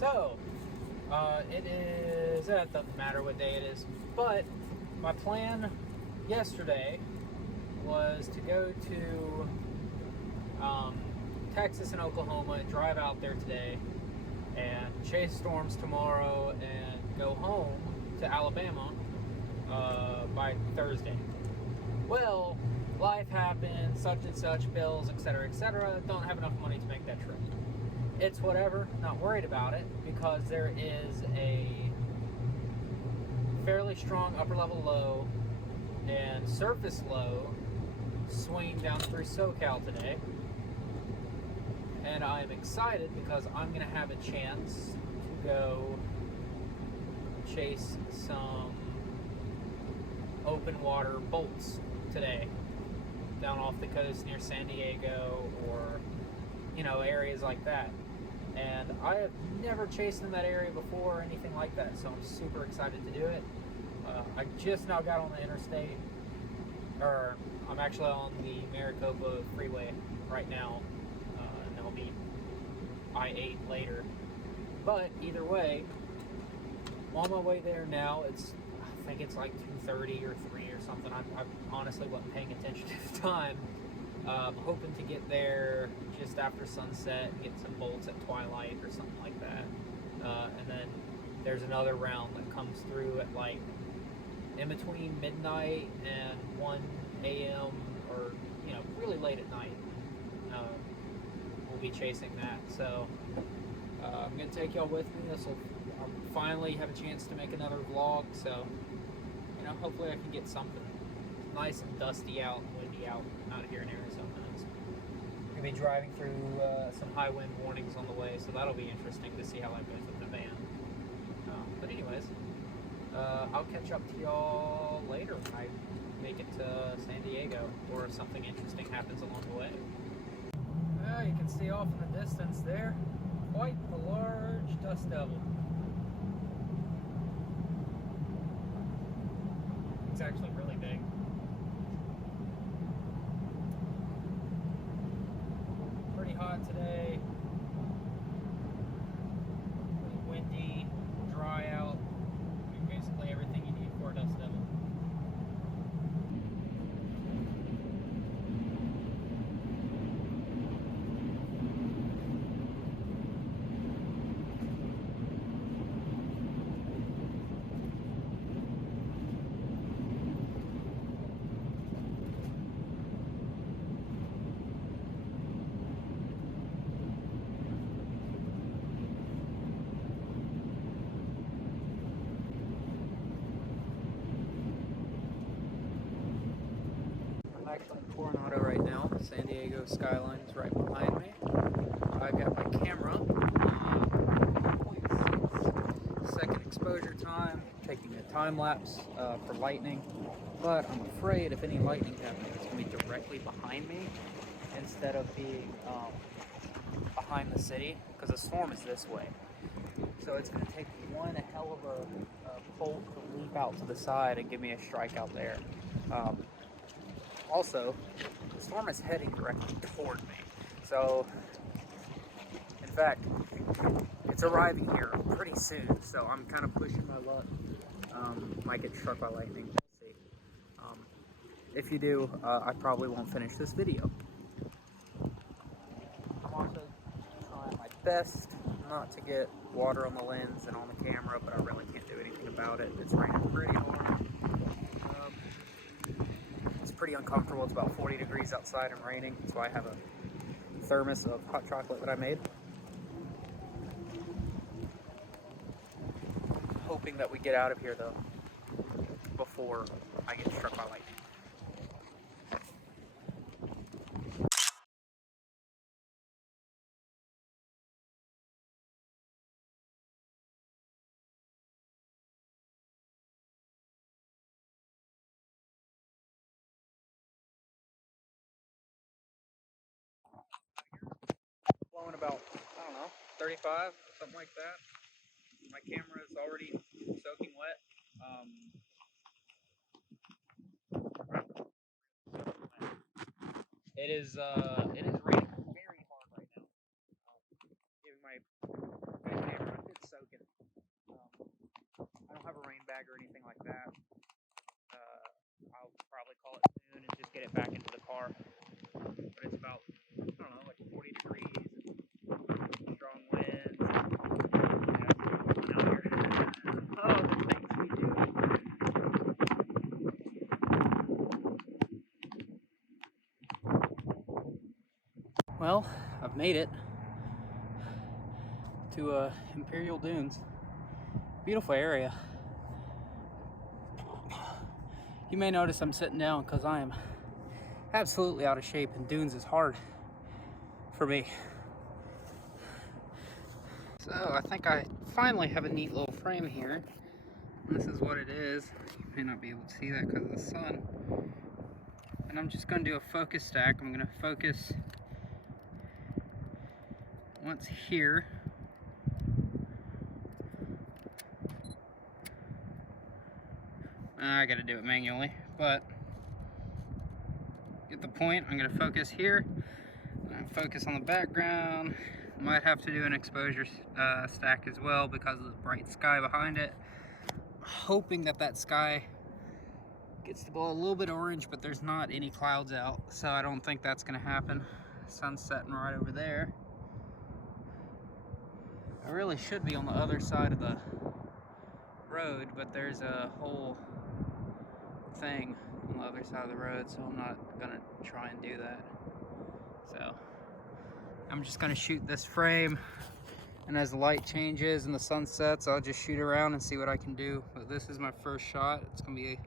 So, it doesn't matter what day it is, but my plan yesterday was to go to Texas and Oklahoma and drive out there today and chase storms tomorrow and go home to Alabama by Thursday. Well, life happened, such and such, bills, etc., etc. Don't have enough money to make that trip. It's whatever, not worried about it, because there is a fairly strong upper level low and surface low swinging down through SoCal today. And I'm excited because I'm going to have a chance to go chase some open water bolts today down off the coast near San Diego or, areas like that. And I have never chased in that area before or anything like that, so I'm super excited to do it. I just now got on the interstate, or I'm actually on the Maricopa Freeway right now, and there'll be I-8 later. But either way, I'm on my way there now. I think it's like 2:30 or 3 or something. I honestly wasn't paying attention to the time. Hoping to get there just after sunset and get some bolts at twilight or something like that. And then there's another round that comes through at like in between midnight and 1 a.m. or, really late at night. We'll be chasing that. So I'm going to take y'all with me. I'll finally have a chance to make another vlog. So, hopefully I can get something. It's nice and dusty out and windy out here in Arizona. We're going to be driving through some high wind warnings on the way, so that'll be interesting to see how that goes with the van. But anyways, I'll catch up to y'all later when I make it to San Diego or if something interesting happens along the way. Well, you can see off in the distance there, quite the large dust devil. It's actually really big. Pretty hot today. Pretty windy, dry out. I mean, basically everything you need for a dust devil. I'm actually in Coronado right now. San Diego skyline is right behind me. I've got my camera, 0.6 exposure time, taking a time lapse for lightning. But I'm afraid if any lightning happens, it's going to be directly behind me instead of being behind the city, because the storm is this way. So it's going to take one hell of a bolt to leap out to the side and give me a strike out there. Also, the storm is heading directly toward me. So, in fact, it's arriving here pretty soon. So I'm kind of pushing my luck. Might get struck by lightning. We'll see. If you do, I probably won't finish this video. I'm also trying my best not to get water on the lens and on the camera, but I really can't do anything about it. It's raining pretty hard. It's pretty uncomfortable. It's about 40 degrees outside and raining. That's why I have a thermos of hot chocolate that I made. Hoping that we get out of here though before I get struck by lightning. Blowing about, 35, something like that. My camera is already soaking wet. It is raining very hard right now. Giving my good camera a good bag or anything like that. I'll probably call it soon and just get it back into the car. But it's about, I don't know, like 40 degrees, strong winds. Oh, the things we do. Well, I've made it to Imperial Dunes. Beautiful area. You may notice I'm sitting down because I am absolutely out of shape, and dunes is hard for me. So I think I finally have a neat little frame here. And this is what it is. You may not be able to see that because of the sun. And I'm just going to do a focus stack. I'm going to focus once here. I got to do it manually, but get the point. I'm going to focus here. Focus on the background. Might have to do an exposure stack as well because of the bright sky behind it. Hoping that that sky gets to blow a little bit orange, but there's not any clouds out, so I don't think that's going to happen. Sun's setting right over there. I really should be on the other side of the road, but there's a whole thing on the other side of the road, so I'm not going to try and do that. So I'm just going to shoot this frame, and as the light changes and the sun sets, I'll just shoot around and see what I can do. But this is my first shot. It's going to be a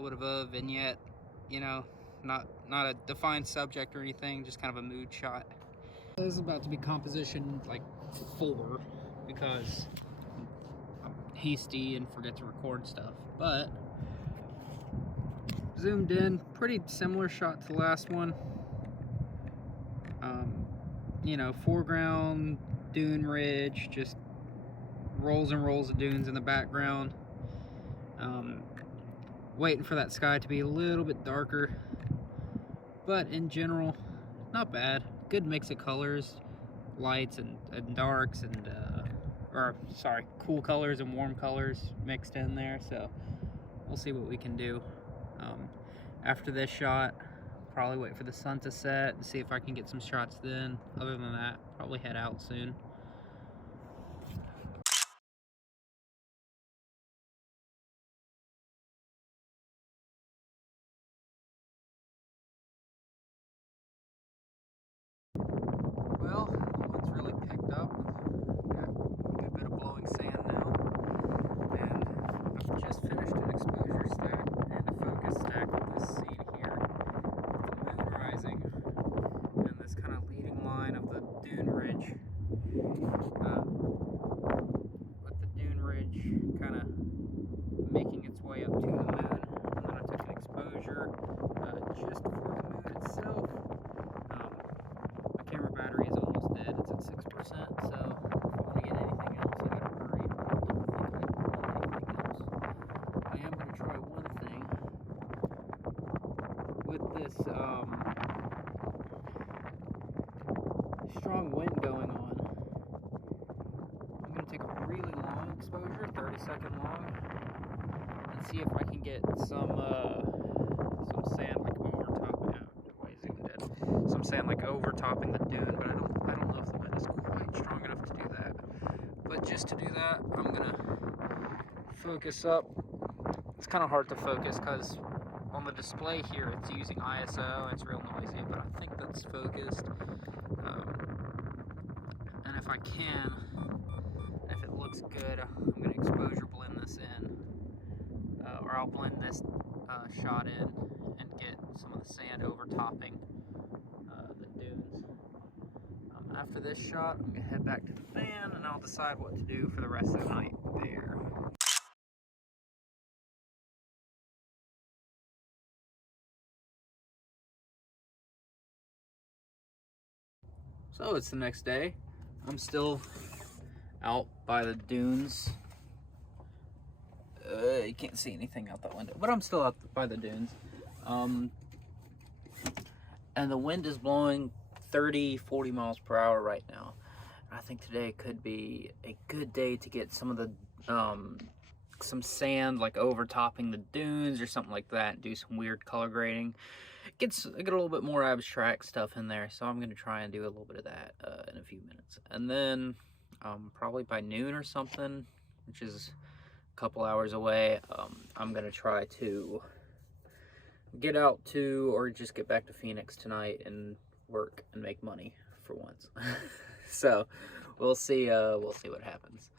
little bit of a vignette, you know, not a defined subject or anything, just kind of a mood shot. This is about to be composition like 4 because I'm hasty and forget to record stuff, but zoomed in, pretty similar shot to the last one. You know, foreground, dune ridge, just rolls and rolls of dunes in the background. Waiting for that sky to be a little bit darker, but in general, not bad. Good mix of colors, lights and darks, and cool colors and warm colors mixed in there. So we'll see what we can do. After this shot, probably wait for the sun to set and see if I can get some shots then. Other than that, probably head out soon. Well, the wind's really picked up. Got a good bit of blowing sand now. And I've just finished an exposure stack and a focus stack with this scene here. The moon rising and this kind of leading line of the dune ridge. With the dune ridge kind of making its way up to the moon. And then I took an exposure just for the moon itself. My camera battery is almost dead. It's at 6%, so if I want to get anything else, I gotta hurry. I don't think I want anything else. I am going to try one thing with this strong wind going on. I'm going to take a really long exposure, 30-second long, and see if I can get some sand like overtopping. Why is it dead? Some sand like overtopping the dune, but I don't know if the wind is quite strong enough to do that. But just to do that, I'm gonna focus up. It's kind of hard to focus because on the display here it's using ISO and it's real noisy, but I think that's focused. And if I can, if it looks good, I'm gonna exposure blend this in, or I'll blend this shot in and get some of the sand overtopping the dunes. After this shot, I'm gonna head back to the van and I'll decide what to do for the rest of the night there. So it's the next day. I'm still out by the dunes. You can't see anything out that window, but I'm still out by the dunes. And the wind is blowing 30-40 miles per hour right now. I think today could be a good day to get some of the some sand, like overtopping the dunes or something like that, and do some weird color grading. Get a little bit more abstract stuff in there, so I'm gonna try and do a little bit of that in a few minutes. And then probably by noon or something, which is a couple hours away, I'm gonna try to get out to, or just get back to Phoenix tonight and work and make money for once. So we'll see what happens.